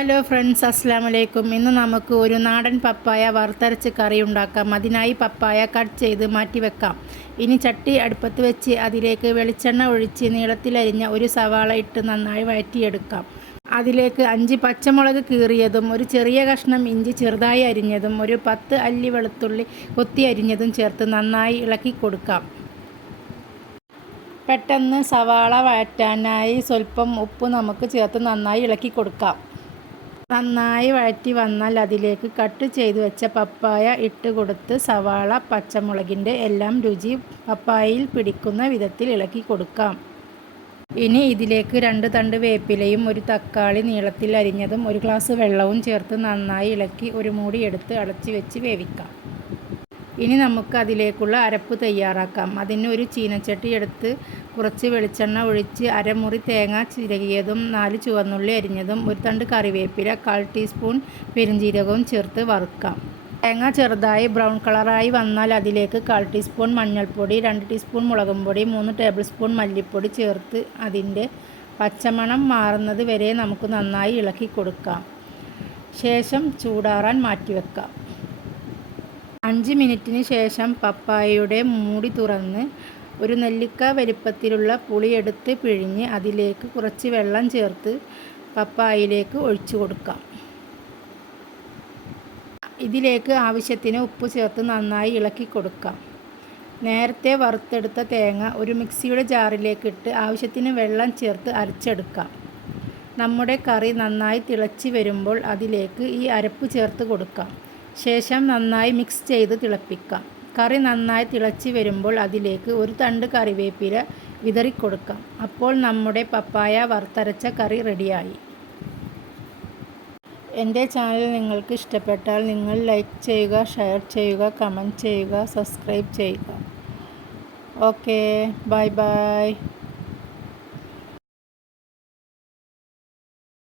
Hello friends അസ്സാം വലൈക്കും ഇന്ന് നമുക്ക് ഒരു നാടൻ പപ്പായ വറുത്തരച്ച് കറി ഉണ്ടാക്കാം. അതിനായി പപ്പായ കട്ട് ചെയ്ത് മാറ്റി വെക്കാം. ഇനി ചട്ടി അടുപ്പത്ത് വെച്ച് അതിലേക്ക് വെളിച്ചെണ്ണ ഒഴിച്ച് നീളത്തിലരിഞ്ഞ ഒരു സവാള ഇട്ട് നന്നായി വഴറ്റിയെടുക്കാം. അതിലേക്ക് അഞ്ച് പച്ചമുളക് കീറിയതും ഒരു ചെറിയ കഷ്ണം ഇഞ്ചി ചെറുതായി അരിഞ്ഞതും ഒരു പത്ത് അല്ലി വെളുത്തുള്ളി കൊത്തി അരിഞ്ഞതും ചേർത്ത് നന്നായി ഇളക്കി കൊടുക്കാം. പെട്ടെന്ന് സവാള വഴറ്റാനായി സ്വല്പം ഉപ്പ് നമുക്ക് ചേർത്ത് നന്നായി ഇളക്കി കൊടുക്കാം. നന്നായി വഴറ്റി വന്നാൽ അതിലേക്ക് കട്ട് ചെയ്ത് വെച്ച പപ്പായ ഇട്ട് കൊടുത്ത് സവാള പച്ചമുളകിന്റെ എല്ലാം രുചി പപ്പായയിൽ പിടിക്കുന്ന വിധത്തിൽ ഇളക്കി കൊടുക്കാം. ഇനി ഇതിലേക്ക് രണ്ട് തണ്ട് വേപ്പിലയും ഒരു തക്കാളി നീളത്തിൽ അരിഞ്ഞതും ഒരു ഗ്ലാസ് വെള്ളവും ചേർത്ത് നന്നായി ഇളക്കി ഒരു മൂടി എടുത്ത് അടച്ചു വെച്ച് വേവിക്കാം. ഇനി നമുക്ക് അതിലേക്കുള്ള അരപ്പ് തയ്യാറാക്കാം. അതിന് ഒരു ചീനച്ചട്ടി എടുത്ത് കുറച്ച് വെളിച്ചെണ്ണ ഒഴിച്ച് അരമുറി തേങ്ങ ചിരകിയതും നാല് ചുവന്നുള്ളി അരിഞ്ഞതും ഒരു തണ്ട് കറിവേപ്പില കാൽ ടീസ്പൂൺ പെരുംജീരകവും ചേർത്ത് വറുക്കാം. തേങ്ങ ചെറുതായി ബ്രൗൺ കളറായി വന്നാൽ അതിലേക്ക് കാൽ ടീസ്പൂൺ മഞ്ഞൾപ്പൊടി രണ്ട് ടീസ്പൂൺ മുളകും പൊടി മൂന്ന് ടേബിൾ സ്പൂൺ മല്ലിപ്പൊടി ചേർത്ത് അതിന്റെ പച്ചമണം മാറുന്നത് വരെ നമുക്ക് നന്നായി ഇളക്കി കൊടുക്കാം. ശേഷം ചൂടാറാൻ മാറ്റിവെക്കാം. അഞ്ച് മിനിറ്റിന് ശേഷം പപ്പായയുടെ മൂടി തുറന്ന് ഒരു നെല്ലിക്ക വലിപ്പത്തിലുള്ള പുളിയെടുത്ത് പിഴിഞ്ഞ് അതിലേക്ക് കുറച്ച് വെള്ളം ചേർത്ത് പപ്പായയിലേക്ക് ഒഴിച്ചു കൊടുക്കാം. ഇതിലേക്ക് ആവശ്യത്തിന് ഉപ്പ് ചേർത്ത് നന്നായി ഇളക്കി കൊടുക്കാം. നേരത്തെ വറുത്തെടുത്ത തേങ്ങ ഒരു മിക്സിയുടെ ജാറിലേക്ക് ഇട്ട് ആവശ്യത്തിന് വെള്ളം ചേർത്ത് അരച്ചെടുക്കാം. നമ്മുടെ കറി നന്നായി തിളച്ച് വരുമ്പോൾ അതിലേക്ക് ഈ അരപ്പ് ചേർത്ത് കൊടുക്കാം. ശേഷം നന്നായി മിക്സ് ചെയ്ത് തിളപ്പിക്കാം. കറി നന്നായി തിളച്ച് വരുമ്പോൾ അതിലേക്ക് ഒരു തണ്ട് കറിവേപ്പില വിതറിക്കൊടുക്കാം. അപ്പോൾ നമ്മുടെ പപ്പായ വറുത്തരച്ച കറി റെഡിയായി. എന്റെ ചാനൽ നിങ്ങൾക്ക് ഇഷ്ടപ്പെട്ടാൽ നിങ്ങൾ ലൈക്ക് ചെയ്യുക ഷെയർ ചെയ്യുക കമന്റ് ചെയ്യുക സബ്സ്ക്രൈബ് ചെയ്യുക. Okay bye bye.